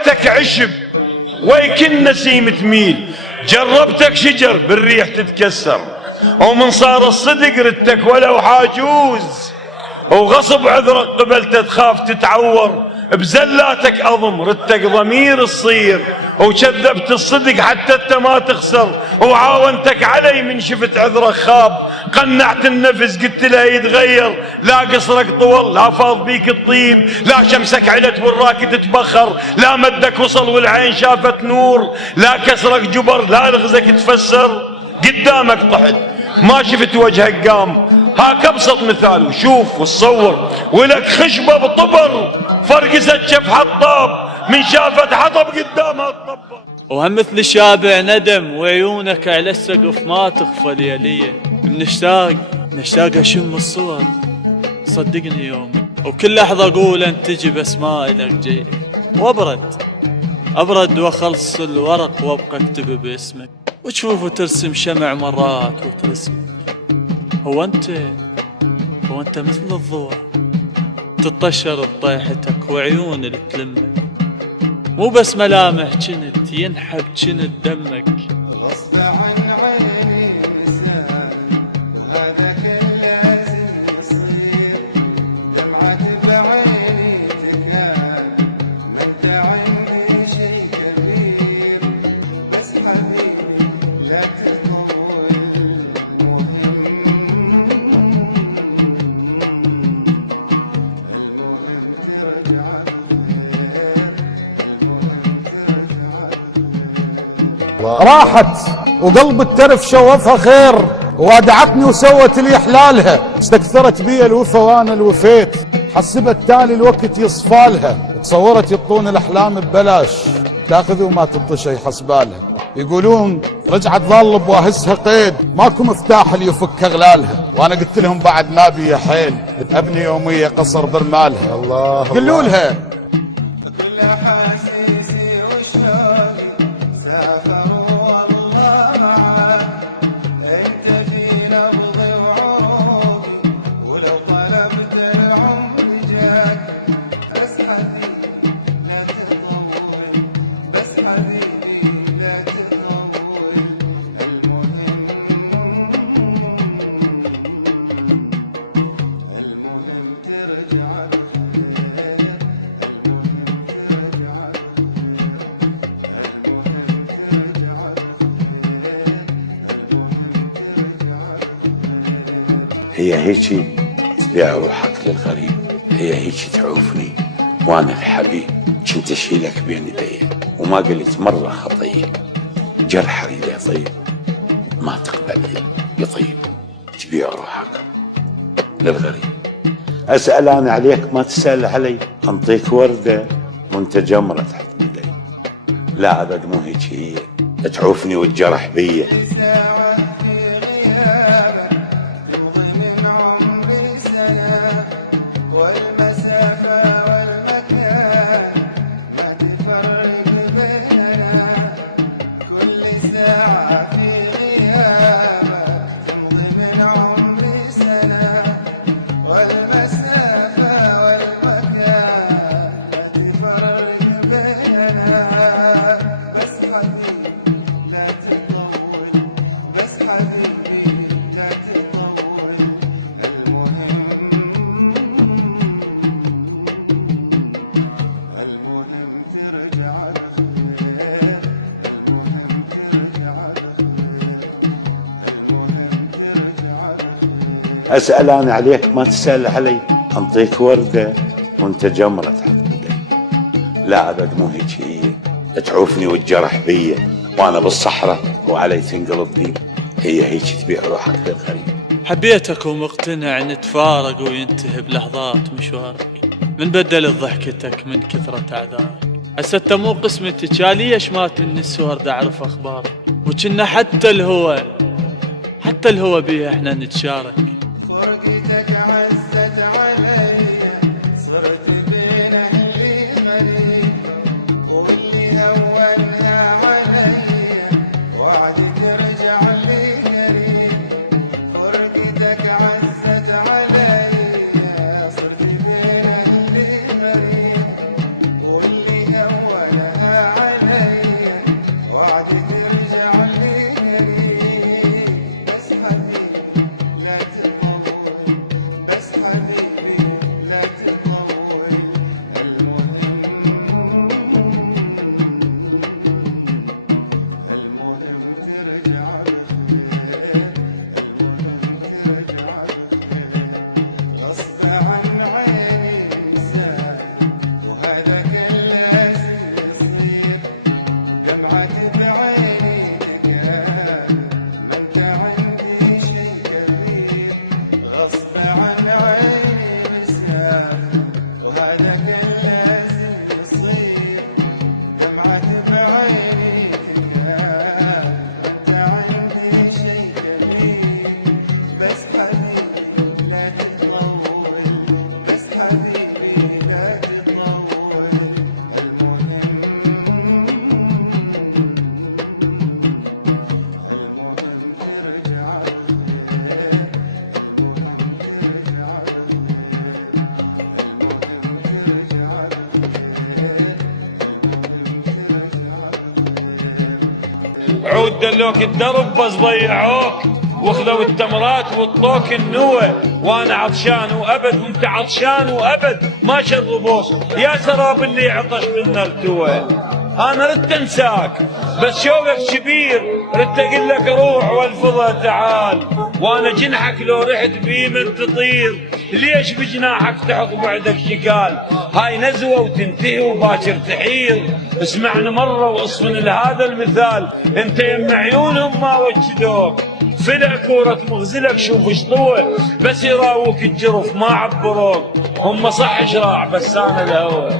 رأيتك عشب ويكن نسيم تميل، جربتك شجر بالريح تتكسر، ومن صار الصدق ردتك ولو حاجوز، وغصب عذرك قبلت تخاف تتعور، بزلاتك أضم ردتك ضمير الصير، وكذبت الصدق حتى انت ما تخسر، وعاونتك علي من شفت عذرك خاب، قنعت النفس قلت له يتغير، لا قصرك طول لا فاض بيك الطيب، لا شمسك علت وراك تتبخر، لا مدك وصل والعين شافت نور، لا كسرك جبر لا لغزك تفسر، قدامك طحت ما شفت وجهك قام، هاك ابسط مثال وشوف وتصور، ولك خشبه بطبر فرقست شف حطاب، من شافت حطب قدامها الطبر. وهم مثل شابع ندم وعيونك على السقف ما تغفى لياليه، نشتاق اشم الصور صدقني يوم، وكل لحظه اقول ان تجي باسماء لك جاي، وابرد واخلص الورق وابقى اكتب باسمك، وتشوف وترسم شمع مرات وترسم. هو انت مثل الضوء تطشر بطيحتك وعيون اللي تلمك، مو بس ملامح جنت ينحب جنت دمك. راحت وقلب الترف شوفها خير، وادعتني وسوت لي حلالها، استكثرت بي الوفا وانا الوفيت، حسبت تالي الوقت يصفالها، تصورت يطون الاحلام ببلاش، تاخذ وما تطي شي حسبالها، يقولون رجعت ظل بواهسها قيد، ماكو مفتاح اللي يفك اغلالها، وانا قلت لهم بعد ما بي حيل ابني يوميه قصر برمالها. الله قولوا لها هي هيك تبيع روحك للغريب، هي هيك تعوفني وانا الحبيب، كنت اشيلك بين يدي وما قلت مرة خطية، جرح اريد يطيب ما تقبل يطيب، تبيع روحك للغريب. اسأل انا عليك ما تسأل علي، انطيك وردة وانت جمرة تحت يدي، لا ابد مو هيك هي، تعوفني والجرح بيا. اسأل انا عليك ما تسأل علي، انطيك وردة وانت جمرة تحت يدي، لا ابد مو هيك هي، تعوفني والجرح بيا وانا بالصحراء وعلي تنقلب بي، هي هيك تبيع روحك للغريب. حبيتك ومقتنع نتفارق وينتهي بلحظات مشوارك، من بدلت ضحكتك من كثرة اعذارك، هسه انت مو قسمتك يا ليش ما تنس ورد اعرف اخبارك، وكنا حتى الهوى بيه احنا نتشارك. ودلوك الدرب بس ضيعوك، واخذوا التمرات وطوك النوى، وانا عطشان وابد وانت عطشان وابد ما شربوك، يا سراب اللي عطش منا ارتوى. انا ردت انساك بس شوقك كبير، ردت اقول لك روح والفضا تعال، وانا جنحك لو رحت بيه من تطير، ليش بجناحك تحط بعدك شكال؟ هاي نزوة وتنتهي وباكر تحير، اسمعني مرة واصفن لهذا المثال، انت يم عيونهم ما وجدوك، فلا كورة مغزلك شوف ايش طول، بس يراوك الجرف ما عبروك، هم صح شراع بس انا الهوى.